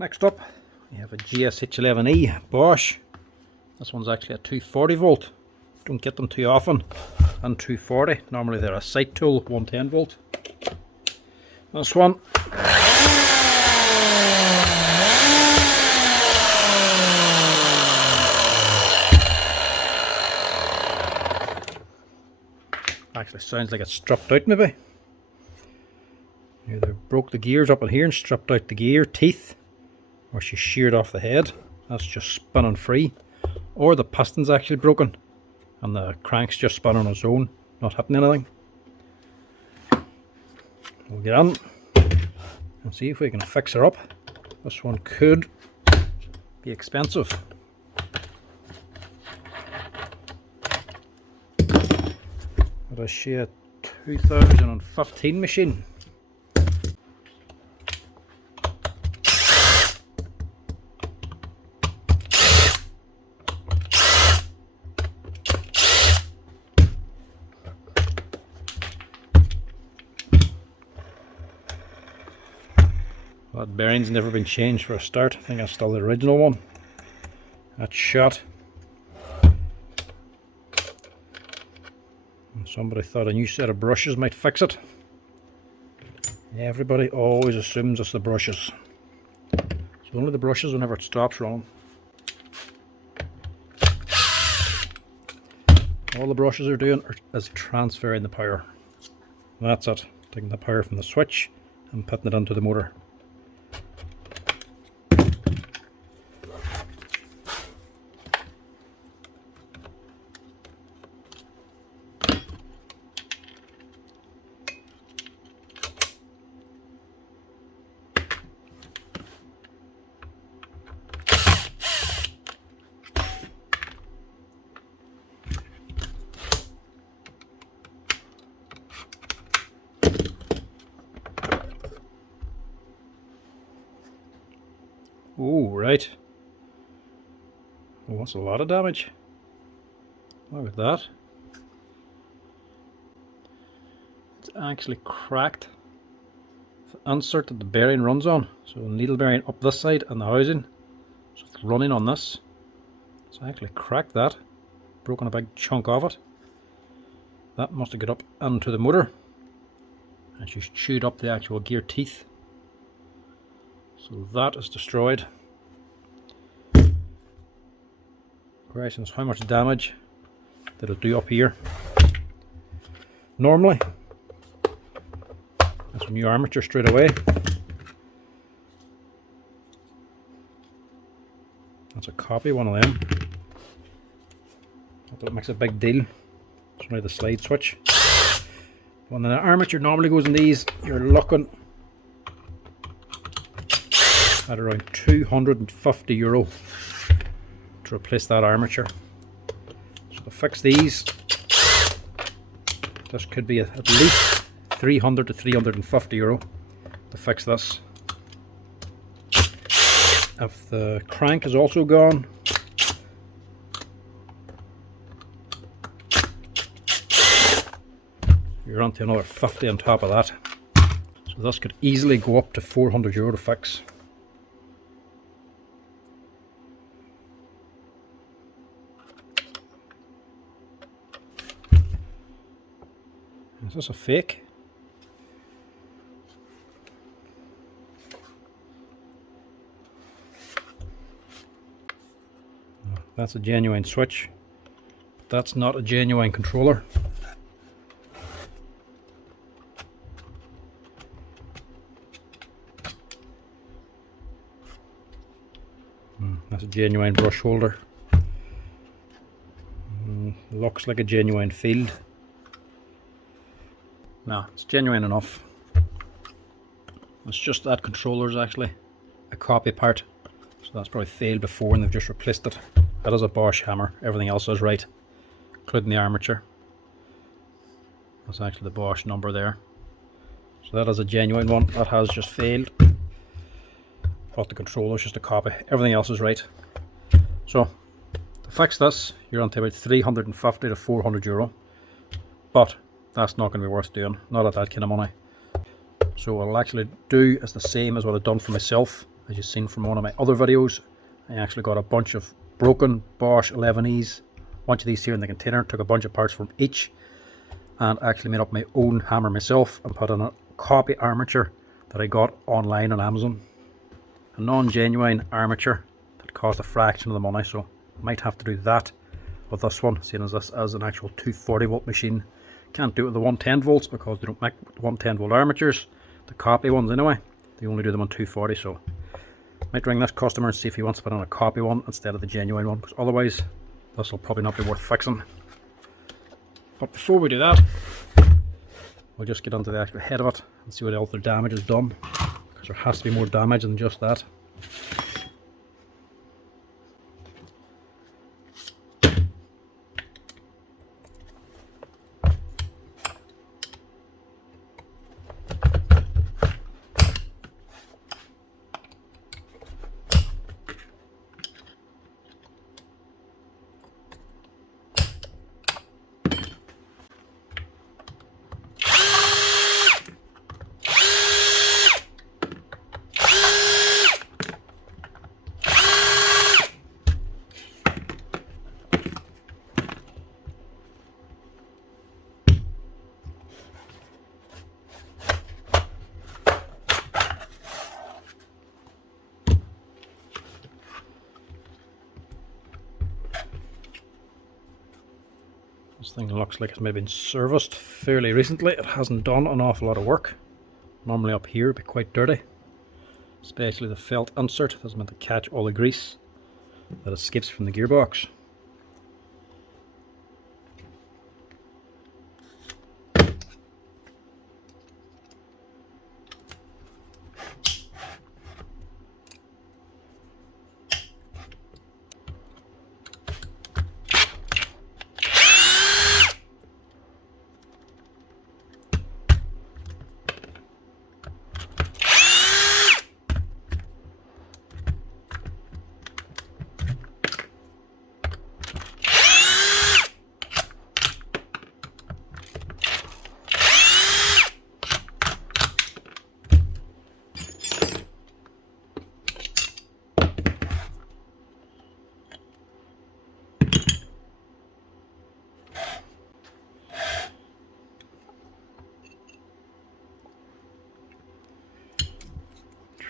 Next up, we have a GSH11E Bosch. This one's actually a 240 volt. Don't get them too often. And 240. Normally they're a site tool, 110 volt. This one. Actually sounds like it's stripped out maybe. Either broke the gears up in here and stripped out the gear teeth, or she sheared off the head. That's just spinning free. Or the piston's actually broken and the crank's just spinning on its own, not hitting anything. We'll get on and see if we can fix her up. This one could be expensive. But is she a 2015 machine? That bearing's never been changed for a start. I think that's still the original one. That's shot. And somebody thought a new set of brushes might fix it. Everybody always assumes it's the brushes. It's only the brushes whenever it stops running. All the brushes are doing is transferring the power. That's it. Taking the power from the switch and putting it into the motor. Oh, right. Oh, that's a lot of damage. Look at that. It's actually cracked the insert that the bearing runs on. So the needle bearing up this side and the housing. So it's running on this. It's actually cracked that. Broken a big chunk of it. That must have got up into the motor. And she's chewed up the actual gear teeth. So that is destroyed. Question is, how much damage did it do up here? Normally, that's a new armature straight away. That's a copy, one of them. That makes a big deal. It's now the slide switch. When the armature normally goes in these, you're looking at around €250 to replace that armature. So to fix these, this could be at least €300 to €350 to fix this. If the crank is also gone, you're onto another 50 on top of that. So this could easily go up to €400 to fix. Is this a fake? No, that's a genuine switch. That's not a genuine controller. That's a genuine brush holder. Looks like a genuine field. No, it's genuine enough. It's just that controller is actually a copy part. So that's probably failed before and they've just replaced it. That is a Bosch hammer. Everything else is right, including the armature. That's actually the Bosch number there. So that is a genuine one. That has just failed. But the controller is just a copy. Everything else is right. So to fix this, you're on to about €350 to €400. But that's not going to be worth doing, not at that kind of money. So what I'll actually do is the same as what I've done for myself. As you've seen from one of my other videos, I actually got a bunch of broken Bosch 11Es, a bunch of these here in the container, took a bunch of parts from each and actually made up my own hammer myself and put in a copy armature that I got online on Amazon. A non-genuine armature that cost a fraction of the money, so I might have to do that with this one, seeing as this is an actual 240 volt machine. Can't do it with the 110 volts because they don't make 110 volt armatures, the copy ones anyway. They only do them on 240, so might ring this customer and see if he wants to put on a copy one instead of the genuine one, because otherwise this will probably not be worth fixing. But before we do that, we'll just get onto the actual head of it and see what other damage is done, because there has to be more damage than just that. This thing looks like it's maybe been serviced fairly recently. It hasn't done an awful lot of work. Normally up here it'd be quite dirty, especially the felt insert that's meant to catch all the grease that escapes from the gearbox.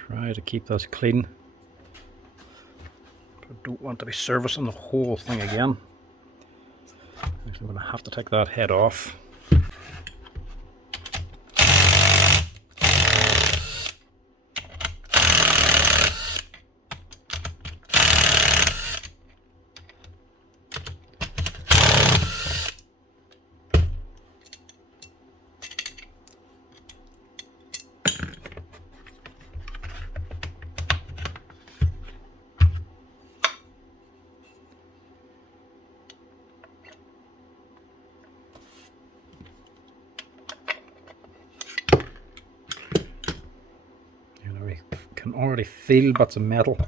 Try to keep this clean. I don't want to be servicing the whole thing again. Actually, I'm going to have to take that head off. Can already feel bits of metal.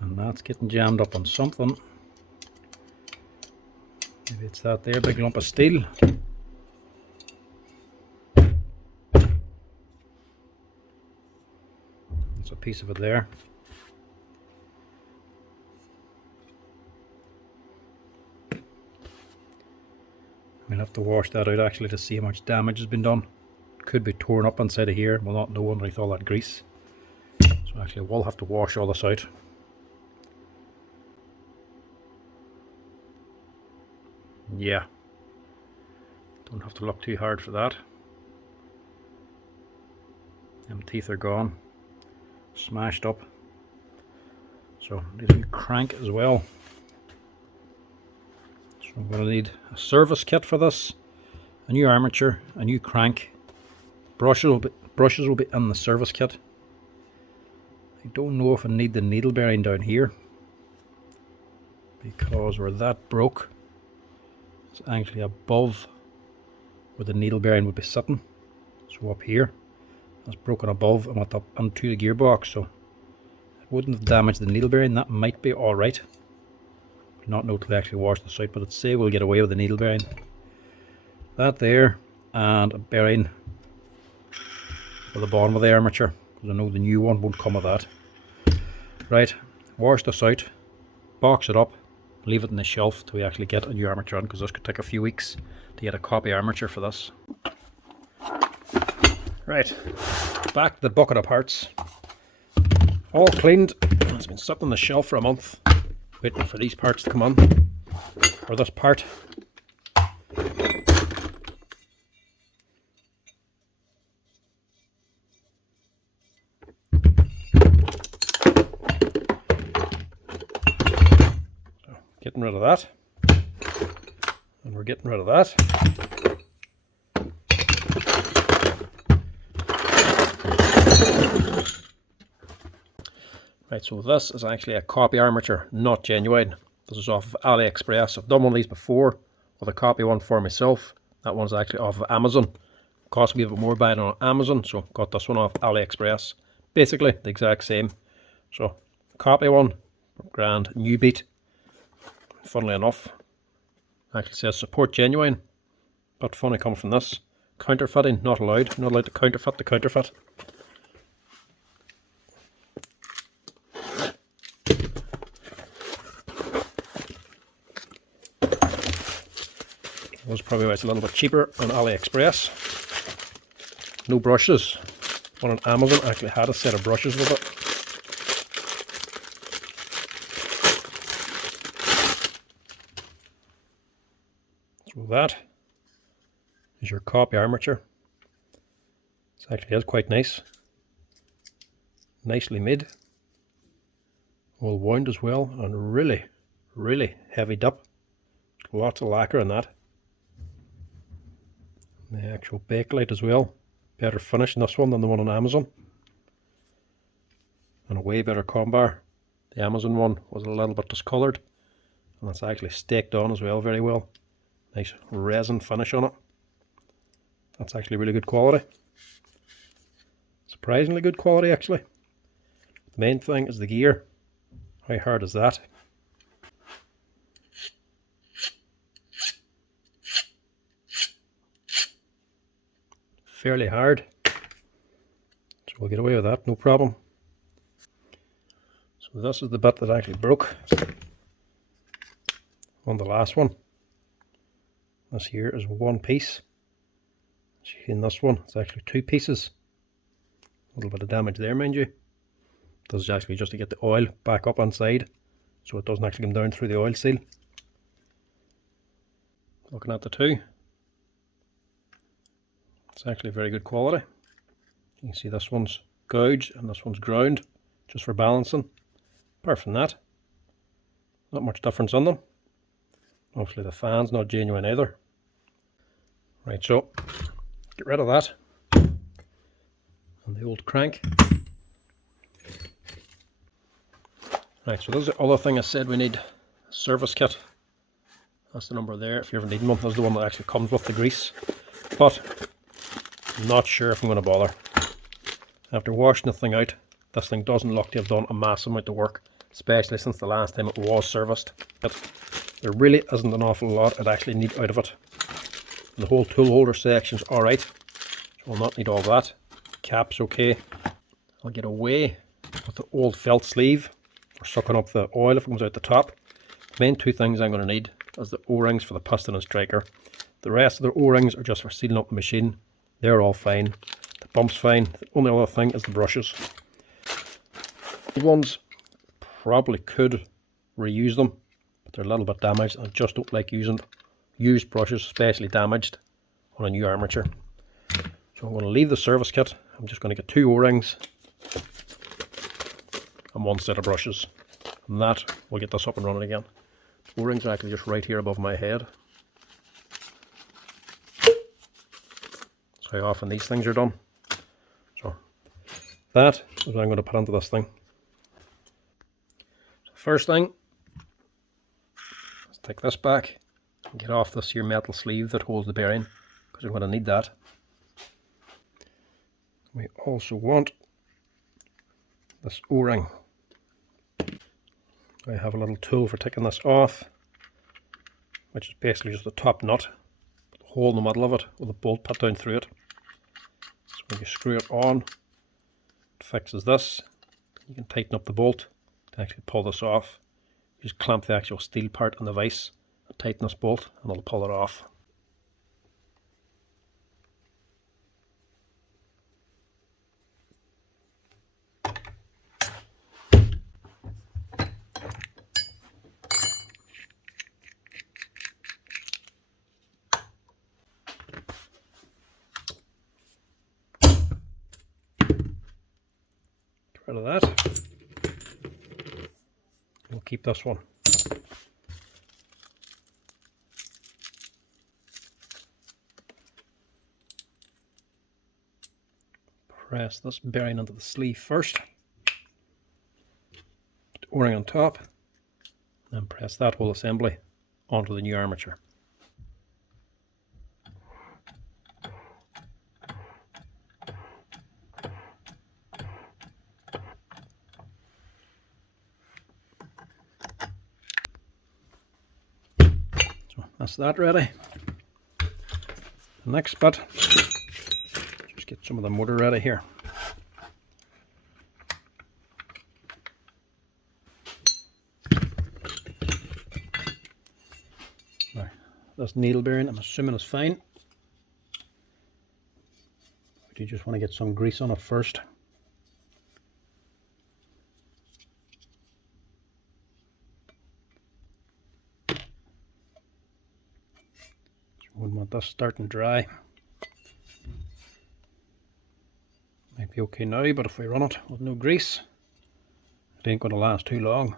And that's getting jammed up on something. Maybe it's that there big lump of steel. There's a piece of it there. We'll have to wash that out actually to see how much damage has been done. Could be torn up inside of here. We'll not know underneath all that grease. So actually we'll have to wash all this out. Yeah. Don't have to look too hard for that. Them teeth are gone. Smashed up. So need a new crank as well. So I'm going to need a service kit for this, a new armature, a new crank. Brushes will be in the service kit. I don't know if I need the needle bearing down here, because where that broke, it's actually above where the needle bearing would be sitting. So up here, it's broken above and went up into the gearbox, so it wouldn't have damaged the needle bearing. That might be alright. Not know till they actually wash this out, but it's say we'll get away with the needle bearing. That there, and a bearing for the bottom of the armature, because I know the new one won't come with that. Right, wash this out, box it up, leave it in the shelf till we actually get a new armature on, because this could take a few weeks to get a copy armature for this. Right, back to the bucket of parts. All cleaned. It's been sitting on the shelf for a month, waiting for these parts to come on, or this part. So, getting rid of that, and we're getting rid of that. Right, so this is actually a copy armature, not genuine. This is off of ALIExpress. I've done one of these before with a copy one for myself. That one's actually off of Amazon. Cost me a bit more buying on Amazon, so got this one off ALIExpress. Basically the exact same. So copy one, grand, new beat. Funnily enough, actually says support genuine, but funny coming from this. Counterfeiting not allowed. Not allowed to counterfeit the counterfeit. Was probably why it's a little bit cheaper on ALIExpress. No brushes. One on Amazon actually had a set of brushes with it. So that is your copy armature. It actually is quite nice. Nicely made. Well wound as well, and really, really heavied up. Lots of lacquer in that. The actual bakelite as well. Better finish in this one than the one on Amazon. And a way better comb bar. The Amazon one was a little bit discoloured. And it's actually staked on as well very well. Nice resin finish on it. That's actually really good quality. Surprisingly good quality actually. The main thing is the gear. How hard is that? Fairly hard, so we'll get away with that, no problem. So this is the bit that actually broke on the last one. This here is one piece. In this one, it's actually two pieces. A little bit of damage there, mind you. This is actually just to get the oil back up inside, so it doesn't actually come down through the oil seal. Looking at the two, it's actually very good quality. You can see this one's gouge and this one's ground, just for balancing. Apart from that, not much difference on them. Obviously the fan's not genuine either. Right, so get rid of that. And the old crank. Right, so this is the other thing I said we need. A service kit. That's the number there if you ever need one. That's the one that actually comes with the grease. But I'm not sure if I'm going to bother. After washing the thing out, this thing doesn't look to have done a massive amount of work, especially since the last time it was serviced. But there really isn't an awful lot I'd actually need out of it. The whole tool holder section's alright, so we'll not need all that. Cap's okay. I'll get away with the old felt sleeve for sucking up the oil if it comes out the top. The main two things I'm going to need is the O-rings for the piston and striker. The rest of the O-rings are just for sealing up the machine. They're all fine. The pump's fine. The only other thing is the brushes. These ones probably could reuse them, but they're a little bit damaged. I just don't like using used brushes, especially damaged, on a new armature. So I'm going to leave the service kit. I'm just going to get two O-rings and one set of brushes, and that will get this up and running again. O-rings are actually just right here above my head. That's how often these things are done. So that is what I'm going to put into this thing. So first thing, let's take this back and get off this here metal sleeve that holds the bearing, because we're going to need that. We also want this O-ring. I have a little tool for taking this off. which is basically just the top nut, the hole in the middle of it with a bolt put down through it. So when you screw it on, it fixes this. You can tighten up the bolt to actually pull this off. You just clamp the actual steel part on the vise and tighten this bolt and it'll pull it off. Get rid of that. We'll keep this one. Press this bearing into the sleeve first. Put the O-ring on top. And press that whole assembly onto the new armature. So that's that ready. The next bit, just get some of the motor ready here. Now, this needle bearing, I'm assuming is fine. But you just want to get some grease on it first. Wouldn't want this starting dry. Might be okay now, but if we run it with no grease, it ain't going to last too long.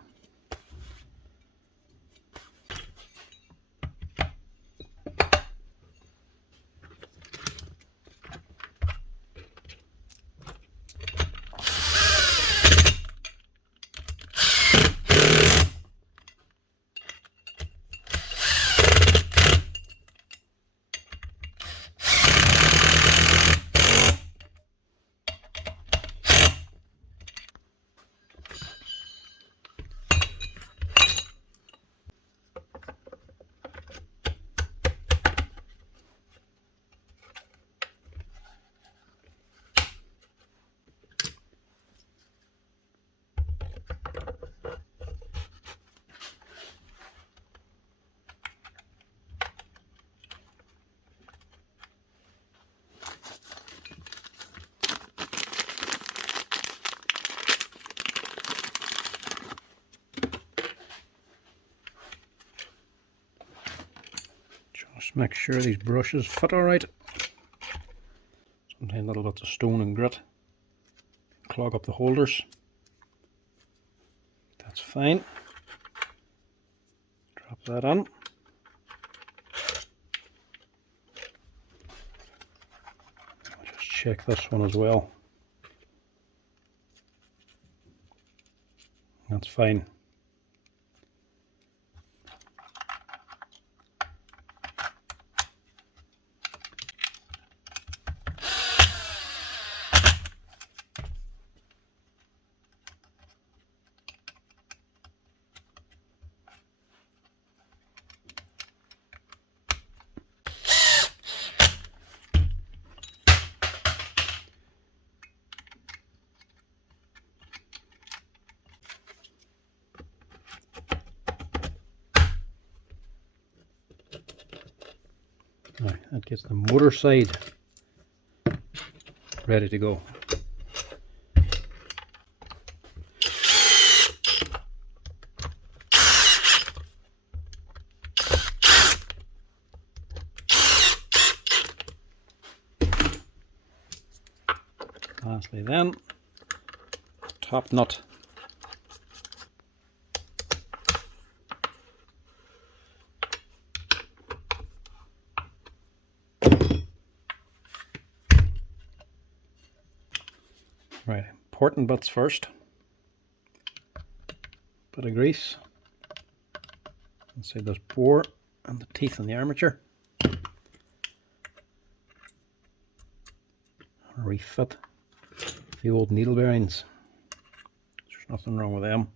Just make sure these brushes fit alright. Sometimes little bits of stone and grit clog up the holders. That's fine. Drop that on. I'll just check this one as well. That's fine. Right, that gets the motor side ready to go. Lastly then, top nut. Right, important bits first. Bit of grease inside this bore and the teeth in the armature. Refit the old needle bearings. There's nothing wrong with them.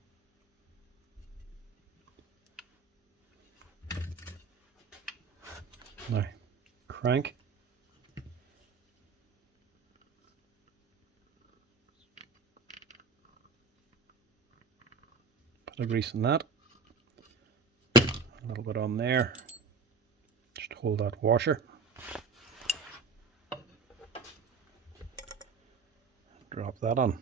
Now, crank. Put a grease in that. A little bit on there. Just hold that washer. Drop that on.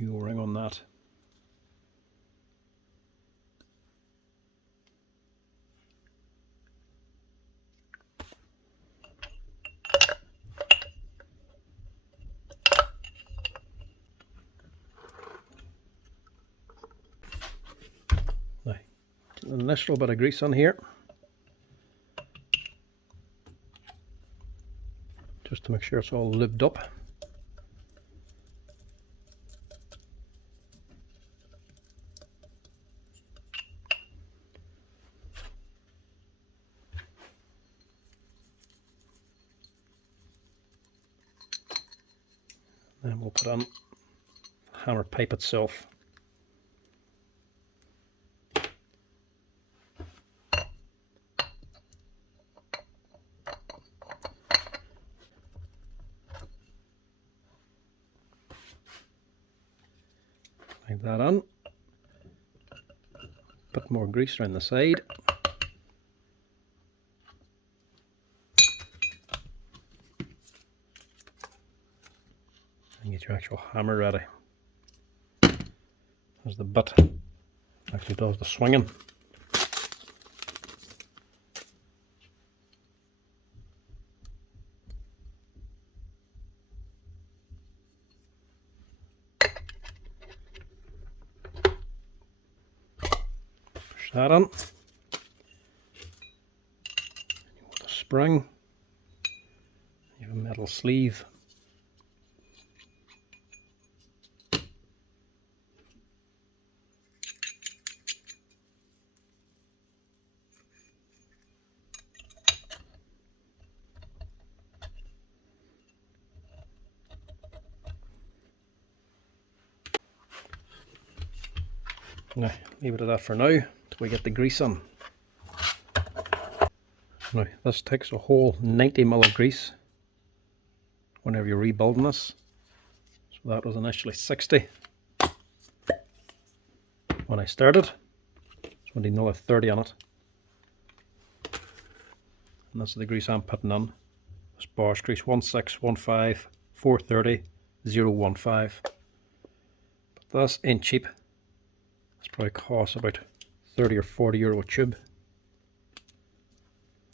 U-ring on that. Now, a nice little bit of grease on here, just to make sure it's all lubed up. Then we'll put on the hammer pipe itself. Like that on. Bit more grease around the side. And get your actual hammer ready. There's the bit. Actually does the swinging. Push that on. You want a spring. You have a metal sleeve. Now, leave it at that for now, till we get the grease on. Now, this takes a whole 90 ml of grease whenever you're rebuilding this. So that was initially 60 when I started. So I need another 30 on it. And this is the grease I'm putting on. It's Bosch grease 1615430-015. But this ain't cheap. This probably costs about 30 or 40 euro a tube.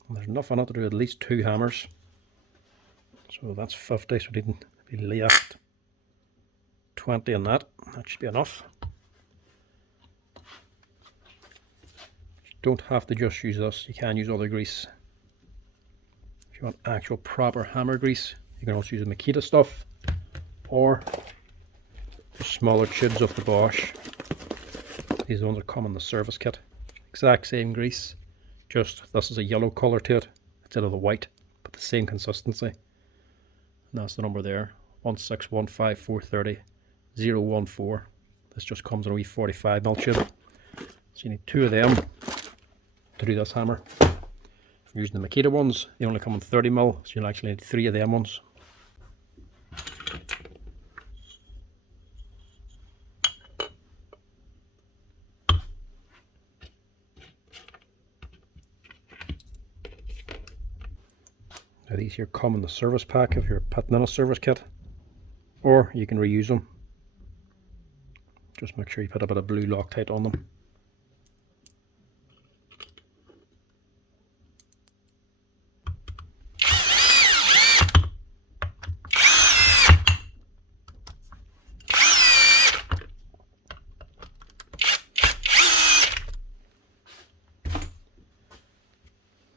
And there's enough on it to do at least 2 hammers. So that's 50, so we didn't be left 20 on that. That should be enough. You don't have to just use this, you can use other grease. If you want actual proper hammer grease, you can also use the Makita stuff, or the smaller tubes of the Bosch. These are the ones that come in the service kit. Exact same grease, just this is a yellow colour to it instead of the white, but the same consistency. And that's the number there, 1615430-014. This just comes in a wee 45mm tube. So you need 2 of them to do this hammer. If you're using the Makita ones, they only come in 30mm, so you'll actually need 3 of them ones. Now these here come in the service pack if you're putting in a service kit, or you can reuse them. Just make sure you put a bit of blue Loctite on them.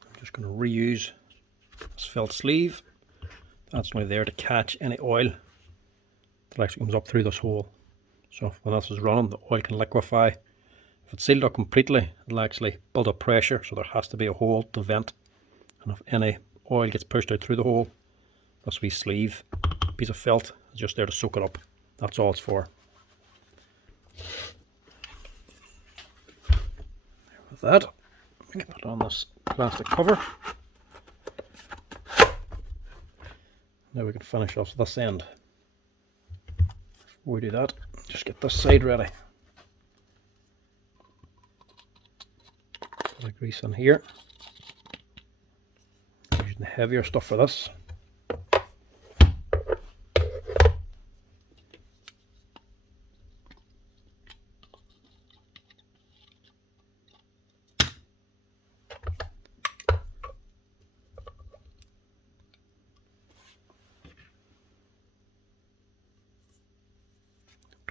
I'm just going to reuse this felt sleeve. That's only there to catch any oil that actually comes up through this hole. So when this is running, the oil can liquefy. If it's sealed up completely, it'll actually build up pressure, so there has to be a hole to vent. And if any oil gets pushed out through the hole, this wee sleeve piece of felt. It's just there to soak it up. That's all it's for. With that, we can put on this plastic cover. Now we can finish off this end. Before we do that, just get this side ready. Put the grease in here. Using the heavier stuff for this.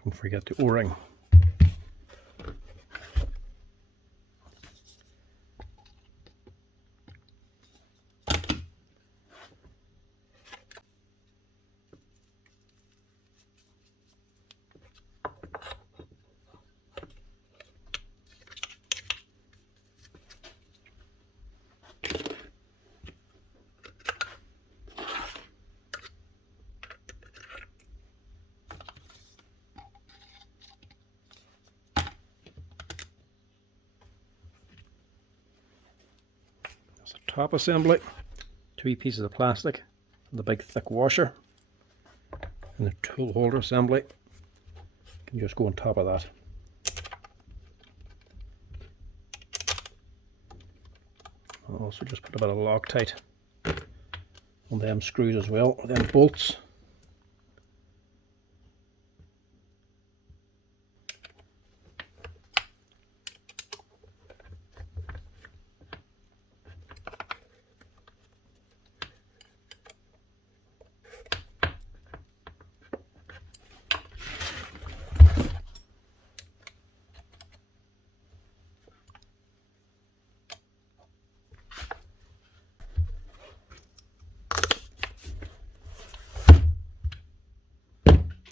Don't forget the O-ring. Top assembly, 2 pieces of plastic, the big thick washer, and the tool holder assembly can just go on top of that. I'll also just put a bit of Loctite on them screws as well, or them bolts.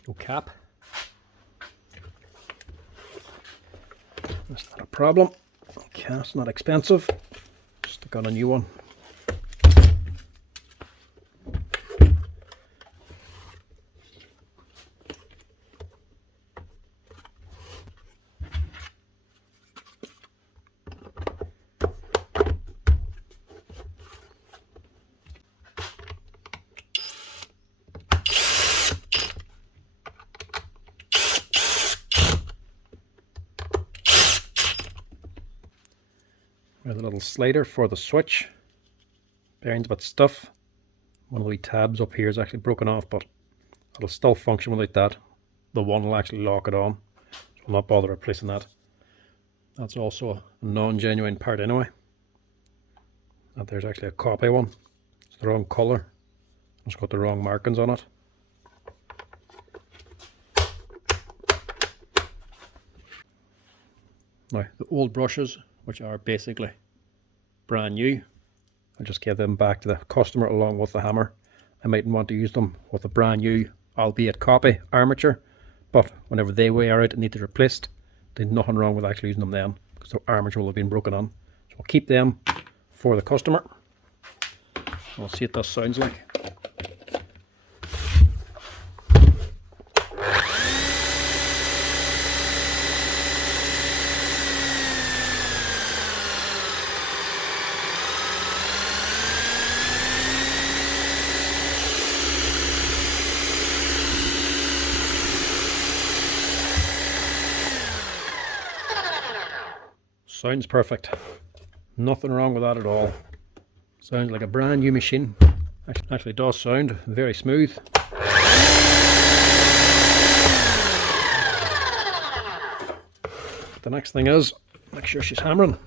No cap. That's not a problem. Cap's not expensive. Stick on a new one. There's a little slider for the switch. Bearing's a bit stiff. One of the wee tabs up here is actually broken off, but it'll still function without that. The one will actually lock it on, so I'll not bother replacing that. That's also a non-genuine part anyway. And there's actually a copy one. It's the wrong colour. It's got the wrong markings on it. Now, the old brushes, which are basically brand new, I just gave them back to the customer along with the hammer. I mightn't want to use them with a brand new, albeit copy, armature, but whenever they wear out and need to be replaced, there's nothing wrong with actually using them then, because the armature will have been broken on. So I'll keep them for the customer. We'll see what this sounds like. Sounds perfect. Nothing wrong with that at all. Sounds like a brand new machine. Actually does sound very smooth. The next thing is, make sure she's hammering.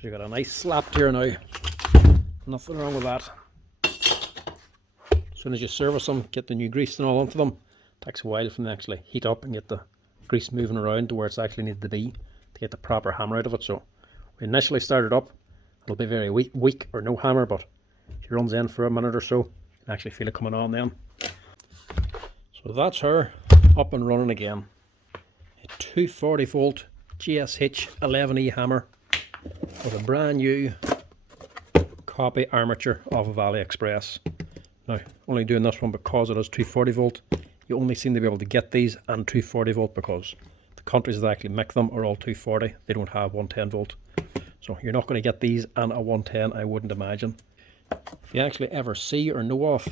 So you got a nice slap here now. Nothing wrong with that. As soon as you service them, get the new grease and all onto them. It takes a while for them to actually heat up and get the grease moving around to where it's actually needed to be to get the proper hammer out of it. So we initially started up, it'll be very weak or no hammer, but if it runs in for a minute or so, you can actually feel it coming on then. So that's her up and running again. A 240 volt GSH11E Hammer with a brand new copy armature off of ALIExpress. Now, only doing this one because it is 240 volt. You only seem to be able to get these and 240 volt because the countries that actually make them are all 240. They don't have 110 volt. So you're not going to get these and a 110, I wouldn't imagine. If you actually ever see or know of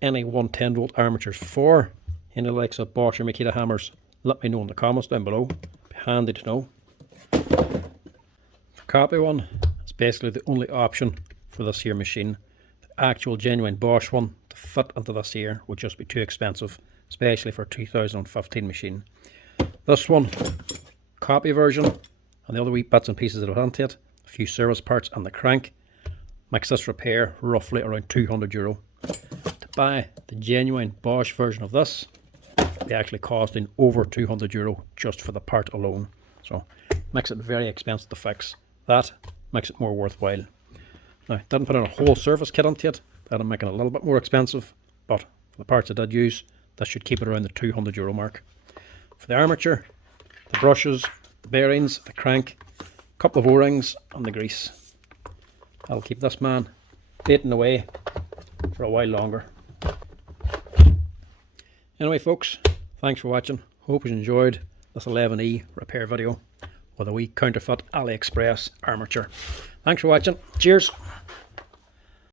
any 110 volt armatures for any likes of Bosch or Makita hammers, let me know in the comments down below. It'd be handy to know. The copy one is basically the only option for this here machine. The actual genuine Bosch one to fit into this here would just be too expensive, especially for a 2015 machine. This one, copy version, and the other wee bits and pieces that are into it, a few service parts and the crank, makes this repair roughly around €200. To buy the genuine Bosch version of this, they actually costing over €200 just for the part alone. So makes it very expensive to fix. That makes it more worthwhile. Now, didn't put in a whole service kit into it, that'll make it a little bit more expensive, but for the parts I did use, that should keep it around the €200 mark. For the armature, the brushes, the bearings, the crank, a couple of O-rings and the grease. That'll keep this man dating away for a while longer. Anyway folks, thanks for watching. Hope you enjoyed this 11E repair video with a wee counterfeit ALIExpress armature. Thanks for watching. Cheers.